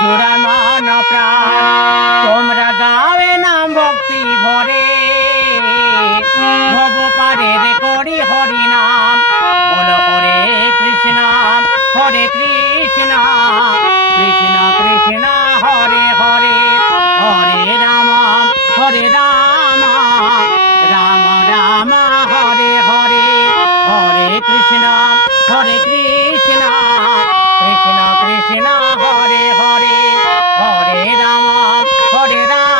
জোড়া মন প্রাণ তোমরা গাওয়ে নাম ভক্তি ভরে ভব পারে রে করি হরি নাম বলো হরে কৃষ্ণ কৃষ্ণ কৃষ্ণ হরে হরে হরে রাম রাম রাম হরে হরে হরে কৃষ্ণ কৃষ্ণ কৃষ্ণ কৃষ্ণ হরে হরে হরে রাম